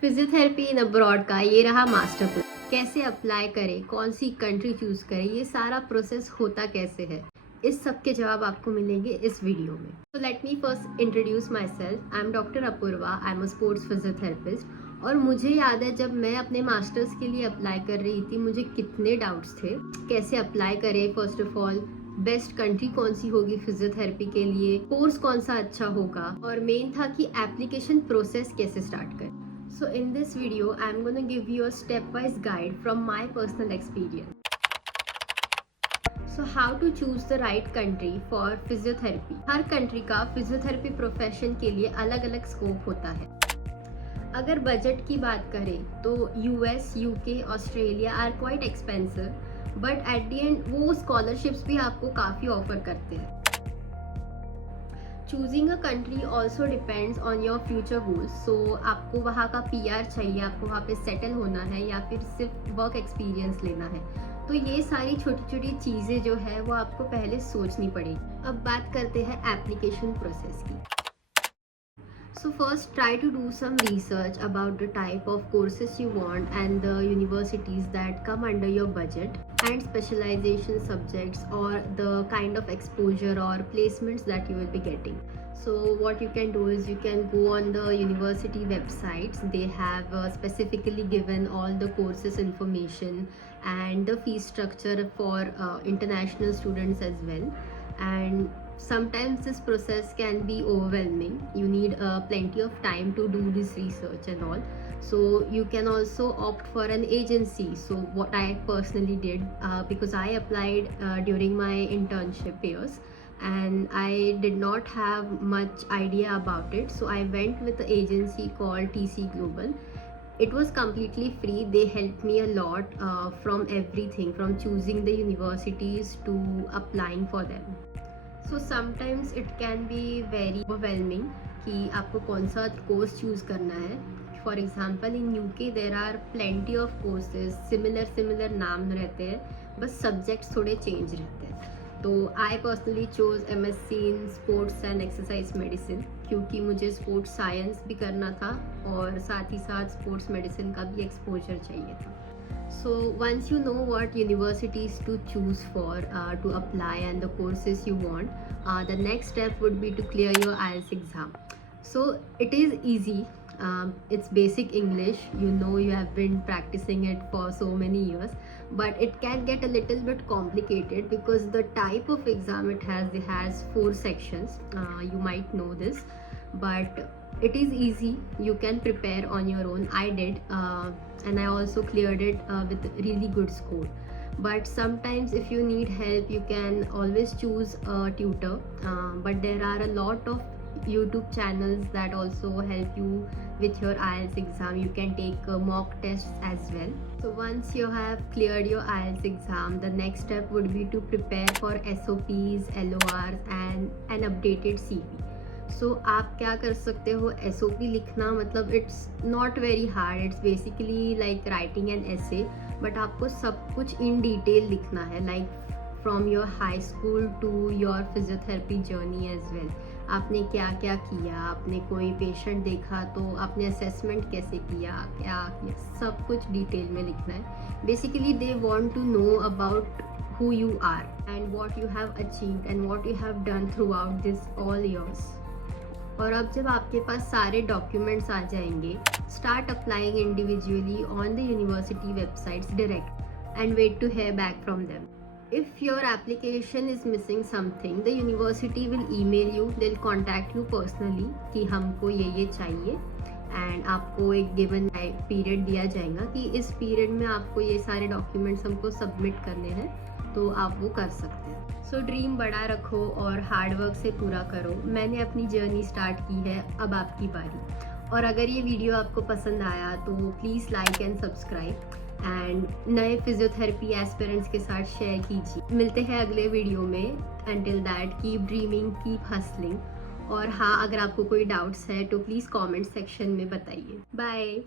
फिजियोथेरेपी इन अब्रॉड का ये रहा मास्टर प्लान। कैसे अप्लाई करें, कौन सी कंट्री चूज करें, ये सारा प्रोसेस होता कैसे है, इस सब के जवाब आपको मिलेंगे इस वीडियो में। तो let me first introduce myself. I am doctor Apurva. I am a sports physiotherapist. और मुझे याद है जब मैं अपने मास्टर्स के लिए अप्लाई कर रही थी, मुझे कितने डाउट्स थे। कैसे अप्लाई करें, first of all best country कौन सी होगी फिजियोथेरेपी के लिए, कोर्स कौन सा अच्छा होगा, और मेन था कि एप्लीकेशन प्रोसेस कैसे स्टार्ट करें। So in this video, I'm going to give you a step-wise guide from my personal experience. So how to choose the right country for physiotherapy. हर कंट्री का फिजियोथेरेपी प्रोफेशन के लिए अलग अलग स्कोप होता है। अगर बजट की बात करें तो US, UK, Australia are quite expensive, but at the end वो स्कॉलरशिप्स भी आपको काफ़ी ऑफर करते हैं। Choosing a country also depends on your future goals. So आपको वहाँ का PR चाहिए, आपको वहाँ पे सेटल होना है, या फिर सिर्फ वर्क एक्सपीरियंस लेना है। तो ये सारी छोटी छोटी चीज़ें जो है वो आपको पहले सोचनी पड़ेगी। अब बात करते हैं एप्लीकेशन प्रोसेस की। So first, try to do some research about the type of courses you want and the universities that come under your budget, and specialization subjects or the kind of exposure or placements that you will be getting. So what you can do is you can go on the university websites. They have specifically given all the courses information and the fee structure for international students as well. And sometimes this process can be overwhelming. You need plenty of time to do this research and all. So you can also opt for an agency. So what I personally did, because I applied during my internship years and I did not have much idea about it, so I went with an agency called TC Global. It was completely free. They helped me a lot from everything, from choosing the universities to applying for them. So sometimes it can be very overwhelming कि आपको कौन सा course choose करना है। For example in UK there are plenty of courses, similar नाम रहते हैं, बस सब्जेक्ट्स थोड़े चेंज रहते हैं। तो I personally chose MSc in sports and exercise medicine, क्योंकि मुझे स्पोर्ट्स साइंस भी करना था और साथ ही साथ स्पोर्ट्स मेडिसिन का भी एक्सपोजर चाहिए था। So once you know what universities to choose for to apply and the courses you want, the next step would be to clear your IELTS exam. So it is easy. It's basic English. You have been practicing it for so many years, but it can get a little bit complicated because the type of exam it has 4 sections. You might know this, but it is easy. You can prepare on your own. I did, and I also cleared it with really good score. But sometimes if you need help, you can always choose a tutor, but there are a lot of YouTube channels that also help you with your IELTS exam. You can take mock tests as well. So once you have cleared your IELTS exam, the next step would be to prepare for SOPs, LORs and an updated CV. So आप क्या कर सकते हो, SOP लिखना मतलब it's not very hard, it's basically like writing an essay, but आपको सब कुछ इन डिटेल लिखना है, like from your high school to your physiotherapy journey as well. आपने क्या क्या किया, आपने कोई पेशेंट देखा तो आपने असेसमेंट कैसे किया, क्या किया, सब कुछ डिटेल में लिखना है। Basically they want to know about who you are and what you have achieved and what you have done throughout this all years. और अब जब आपके पास सारे डॉक्यूमेंट्स आ जाएंगे, start applying individually on the university websites direct and wait to hear back from them. If your application is missing something, the university will email you, they will contact you personally कि हमको ये चाहिए, एंड आपको एक given period दिया जाएगा कि इस पीरियड में आपको ये सारे डॉक्यूमेंट्स हमको सबमिट करने हैं, तो आप वो कर सकते हैं। सो ड्रीम बड़ा रखो और हार्डवर्क से पूरा करो। मैंने अपनी जर्नी स्टार्ट की है, अब आपकी बारी। और अगर ये वीडियो आपको पसंद आया तो please like and subscribe, and नए फिजियोथेरेपी एस्पिरेंट्स के साथ शेयर कीजिए। मिलते हैं अगले वीडियो में। Until that, keep dreaming, keep hustling. और हाँ, अगर आपको कोई डाउट्स है तो प्लीज़ कमेंट सेक्शन में बताइए। बाय।